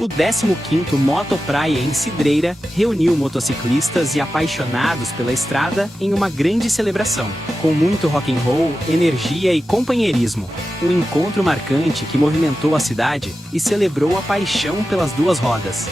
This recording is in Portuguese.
O 15º Motopraia em Cidreira reuniu motociclistas e apaixonados pela estrada em uma grande celebração, com muito rock and roll, energia e companheirismo. Um encontro marcante que movimentou a cidade e celebrou a paixão pelas duas rodas.